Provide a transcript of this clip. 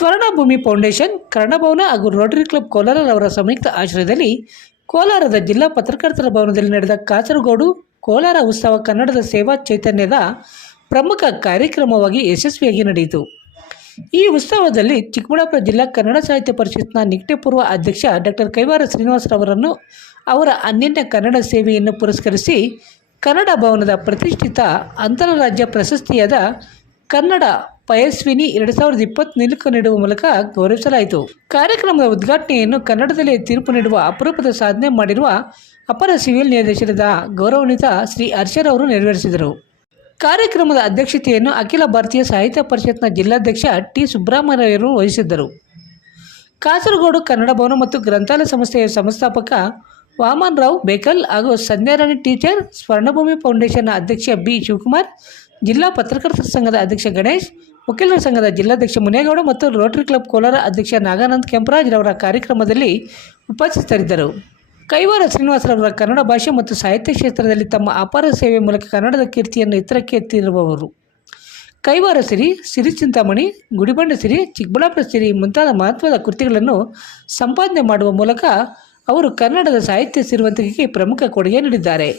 Swarnabhoomi foundation, ಕರ್ಣಭವನ ಹಾಗೂ Rotary club Kolar ಅವರ ಸಂಯುಕ್ತ ಆಶ್ರಯದಲ್ಲಿ ಕೋಲಾರದ ಜಿಲ್ಲಾ ಪತ್ರಕರ್ತರ ಭವನದಲ್ಲಿ ನಡೆದ ಕಾಸರಗೋಡು ಕೋಲಾರ ಉತ್ಸವ ಕನ್ನಡದ ಸೇವಾ ಚೈತನ್ಯದ ಪ್ರಮುಖ ಕಾರ್ಯಕ್ರಮವಾಗಿ ಯಶಸ್ವಿಯಾಗಿ ನಡೆಯಿತು. ಈ ಉತ್ಸವದಲ್ಲಿ ಚಿಕ್ಕಬಳ್ಳಾಪುರ ಜಿಲ್ಲಾ ಕನ್ನಡ ಸಾಹಿತ್ಯ ಪರಿಷತ್ನ ನಿಕಟಪೂರ್ವ ಅಧ್ಯಕ್ಷ ಡಾಕ್ಟರ್ ಕೈವಾರ ಶ್ರೀನಿವಾಸರವರನ್ನು ಅವರ ಅನನ್ಯ ಕನ್ನಡ ಸೇವೆಯನ್ನು ಪುರಸ್ಕರಿಸಿ ಕನ್ನಡ ಭವನದ ಪ್ರತಿಷ್ಠಿತ ಅಂತರರಾಜ್ಯ ಪ್ರಶಸ್ತಿಯಾದ ಕನ್ನಡ ಪಯಸ್ವಿನಿ 2020 ನೀಡುವ ಮೂಲಕ ಗೌರವಿಸಲಾಯಿತು. ಕಾರ್ಯಕ್ರಮದ ಉದ್ಘಾಟನೆಯನ್ನು ಕನ್ನಡದಲ್ಲಿ ತೀರ್ಪು ನೀಡುವ ಅಪರೂಪದ ಸಾಧನೆ ಮಾಡಿರುವ ಅಪರ ಸಿವಿಲ್ ನಿರ್ದೇಶನದ ಗೌರವಾನ್ವಿತ ಶ್ರೀ ಹರ್ಷರವರು ನೆರವೇರಿಸಿದರು. ಕಾರ್ಯಕ್ರಮದ ಅಧ್ಯಕ್ಷತೆಯನ್ನು ಅಖಿಲ ಭಾರತೀಯ ಸಾಹಿತ್ಯ ಪರಿಷತ್ನ ಜಿಲ್ಲಾಧ್ಯಕ್ಷ ಟಿ ಸುಬ್ರಹ್ಮಣ್ಯರು ವಹಿಸಿದ್ದರು. ಕಾಸರಗೋಡು ಕನ್ನಡ ಭವನ ಮತ್ತು ಗ್ರಂಥಾಲಯ ಸಂಸ್ಥೆಯ ಸಂಸ್ಥಾಪಕ ವಾಮನ್ ರಾವ್ ಬೇಕಲ್ ಹಾಗೂ ಸಂಧ್ಯಾರಾಣಿ ಟೀಚರ್, ಸ್ವರ್ಣಭೂಮಿ ಫೌಂಡೇಶನ್ನ ಅಧ್ಯಕ್ಷ ಬಿ ಶಿವಕುಮಾರ್, ಜಿಲ್ಲಾ ಪತ್ರಕರ್ತರ ಸಂಘದ ಅಧ್ಯಕ್ಷ ಗಣೇಶ್, ವಕೀಲರ ಸಂಘದ ಜಿಲ್ಲಾಧ್ಯಕ್ಷ ಮುನೇಗೌಡ ಮತ್ತು ರೋಟರಿ ಕ್ಲಬ್ ಕೋಲಾರ ಅಧ್ಯಕ್ಷ ನಾಗಾನಂದ್ ಕೆಂಪರಾಜ್ ರವರ ಕಾರ್ಯಕ್ರಮದಲ್ಲಿ ಉಪಸ್ಥಿತರಿದ್ದರು. ಕೈವಾರ ಶ್ರೀನಿವಾಸರವರ ಕನ್ನಡ ಭಾಷೆ ಮತ್ತು ಸಾಹಿತ್ಯ ಕ್ಷೇತ್ರದಲ್ಲಿ ತಮ್ಮ ಅಪಾರ ಸೇವೆ ಮೂಲಕ ಕನ್ನಡದ ಕೀರ್ತಿಯನ್ನು ಎತ್ತರಕ್ಕೆ ಎತ್ತಿರುವವರು. ಕೈವಾರ ಸಿರಿ ಚಿಂತಾಮಣಿ, ಗುಡಿಬಂಡೆ ಸಿರಿ, ಚಿಕ್ಕಬಳ್ಳಾಪುರ ಸಿರಿ ಮುಂತಾದ ಮಹತ್ವದ ಕೃತಿಗಳನ್ನು ಸಂಪಾದನೆ ಮಾಡುವ ಮೂಲಕ ಅವರು ಕನ್ನಡದ ಸಾಹಿತ್ಯ ಶ್ರೀಮಂತಿಕೆಗೆ ಪ್ರಮುಖ ಕೊಡುಗೆ ನೀಡಿದ್ದಾರೆ.